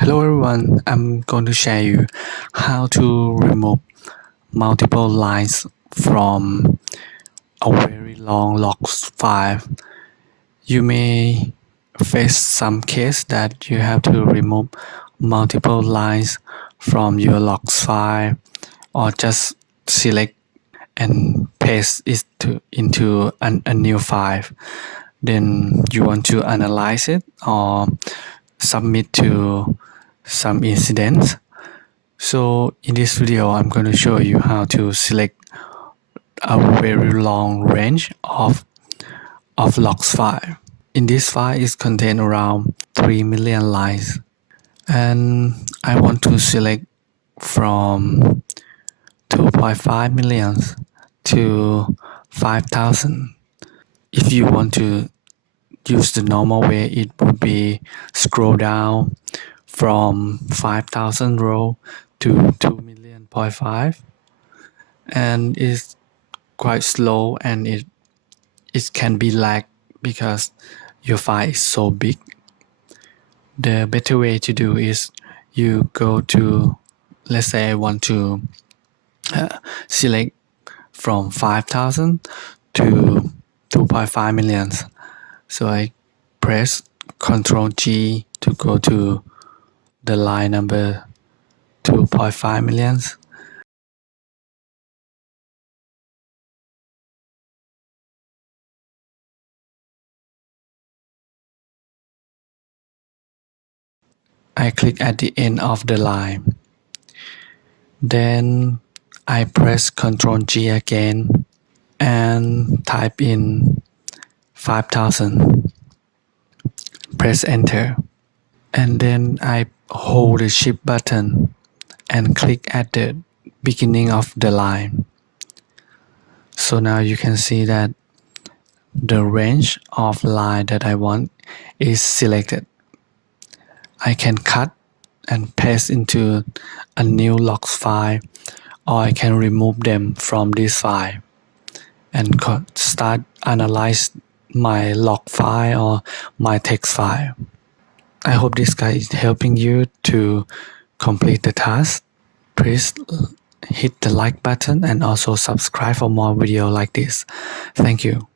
Hello everyone, I'm going to share you how to remove multiple lines from a very long logs file. You may face some case that you have to remove multiple lines from your logs file or just select and paste it into a new file. Then you want to analyze it or submit to some incidents. So in this video, I'm going to show you how to select a very long range of logs file. In this file, it contains around 3 million lines, and I want to select from 2.5 million to 5,000. If you want to use the normal way, it would be scroll down from 5,000 row to 2 million.5, and it's quite slow and it can be lag because your file is so big. The better way to do is you go to, let's say I want to select from 5,000 to 2.5 million. So I press Ctrl+G to go to the line number 2.5 million. I click at the end of the line. Then I press Ctrl+G again and type in 5,000. Press enter. And then I hold the shift button and click at the beginning of the line. So now you can see that the range of line that I want is selected. I can cut and paste into a new logs file, or I can remove them from this file and start analyze my log file or my text file. I hope this guide is helping you to complete the task. Please hit the like button and also subscribe for more videos like this. Thank you.